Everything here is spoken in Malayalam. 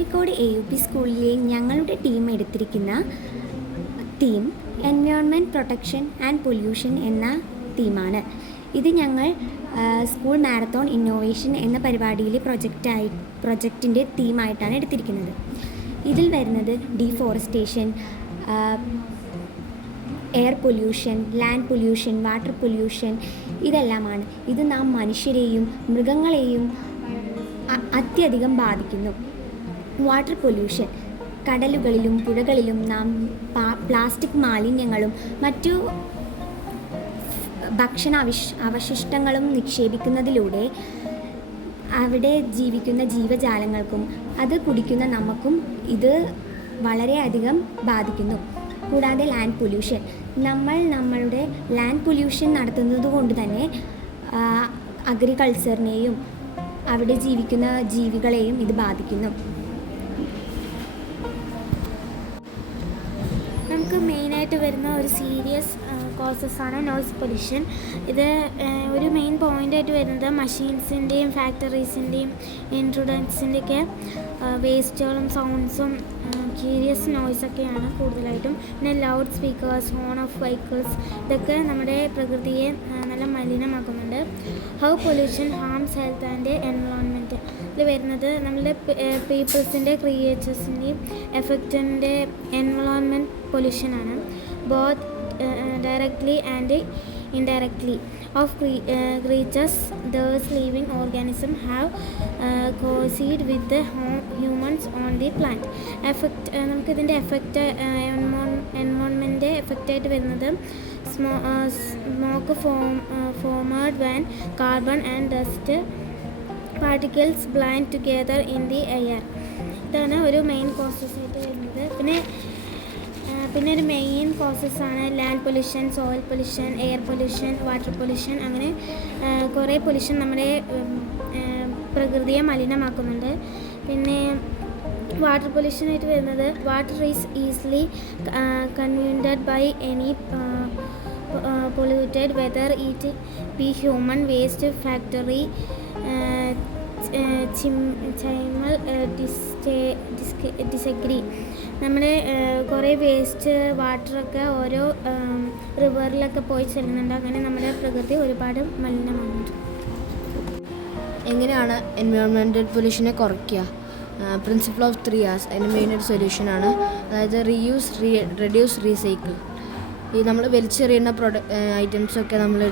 കാലടിക്കോട് AUP സ്കൂളിലെ ഞങ്ങളുടെ ടീം എടുത്തിരിക്കുന്ന theme environment protection and pollution എന്ന തീമാണ്. ഇത് ഞങ്ങൾ സ്കൂൾ മാരത്തോൺ ഇന്നോവേഷൻ എന്ന പരിപാടിയിലെ പ്രൊജക്റ്റിൻ്റെ തീമായിട്ടാണ് എടുത്തിരിക്കുന്നത്. ഇതിൽ വരുന്നത് deforestation, air pollution, land pollution, water pollution ഇതെല്ലാമാണ്. ഇത് നാം മനുഷ്യരെയും മൃഗങ്ങളെയും അത്യധികം ബാധിക്കുന്നു. വാട്ടർ പൊല്യൂഷൻ, കടലുകളിലും പുഴകളിലും നാം പ്ലാസ്റ്റിക് മാലിന്യങ്ങളും മറ്റു അവശിഷ്ടങ്ങളും നിക്ഷേപിക്കുന്നതിലൂടെ അവിടെ ജീവിക്കുന്ന ജീവജാലങ്ങൾക്കും അത് കുടിക്കുന്ന നമുക്കും ഇത് വളരെയധികം ബാധിക്കുന്നു. കൂടാതെ ലാൻഡ് പൊല്യൂഷൻ, നമ്മളുടെ ലാൻഡ് പൊല്യൂഷൻ നടത്തുന്നത് കൊണ്ട് തന്നെ അഗ്രികൾച്ചറിനെയും അവിടെ ജീവിക്കുന്ന ജീവികളെയും ഇത് ബാധിക്കുന്നു. നമുക്ക് മെയിനായിട്ട് വരുന്ന ഒരു സീരിയസ് കോസസാണ് നോയ്സ് പൊല്യൂഷൻ. ഇത് ഒരു മെയിൻ പോയിൻ്റായിട്ട് വരുന്നത് മെഷീൻസിൻ്റെയും ഫാക്ടറീസിൻ്റെയും ഇൻട്രൂഡൻസിൻ്റെയൊക്കെ വേസ്റ്റുകളും സൗണ്ട്സും ക്യൂരിയസ് നോയ്സൊക്കെയാണ് കൂടുതലായിട്ടും. പിന്നെ loud speakers, horn of vehicles ഇതൊക്കെ നമ്മുടെ പ്രകൃതിയെ നല്ല മലിനമാക്കുന്നുണ്ട്. How pollution harms health and environment. ഇതിൽ വരുന്നത് നമ്മളുടെ പീപ്പിൾസിൻ്റെ ക്രിയേച്ചേഴ്സിൻ്റെയും എഫക്റ്റിൻ്റെ എൻവയോൺമെൻറ്റ് പൊല്യൂഷനാണ്. Both directly and indirectly of creatures. Those living organisms have coexisted with the humans on the planet. നമുക്ക് ഇതിൻ്റെ എഫക്റ്റ് എൻവയോൺമെൻറ്റ് എഫക്റ്റായിട്ട് വരുന്നത് smoke formed when carbon and dust particles blend together in the air. ഇതാണ് ഒരു മെയിൻ കോസസ് ആയിട്ട് വരുന്നത്. പിന്നെ ഒരു മെയിൻ കോസസാണ് land pollution, soil pollution, air pollution, water pollution. അങ്ങനെ കുറേ പൊല്യൂഷൻ നമ്മുടെ പ്രകൃതിയെ മലിനമാക്കുന്നുണ്ട്. പിന്നെ വാട്ടർ പൊല്യൂഷനായിട്ട് വരുന്നത് water is easily confounded by any polluted whether it be human waste, factory, chemical discharge. നമ്മുടെ കുറേ വേസ്റ്റ് വാട്ടറൊക്കെ ഓരോ റിവറിലൊക്കെ പോയി ചെല്ലുന്നുണ്ട്. അങ്ങനെ നമ്മുടെ പ്രകൃതി ഒരുപാട് മലിനമാകുന്നുണ്ട്. എങ്ങനെയാണ് എൻവയോൺമെൻറ്റൽ പൊല്യൂഷനെ കുറയ്ക്കുക? പ്രിൻസിപ്പിൾ ഓഫ് 3Rs അതിൻ്റെ മെയിനൊരു സൊല്യൂഷനാണ്. അതായത് റീയൂസ്, റെഡ്യൂസ്, റീസൈക്കിൾ. ഈ നമ്മൾ വലിച്ചെറിയുന്ന ഐറ്റംസൊക്കെ നമ്മൾ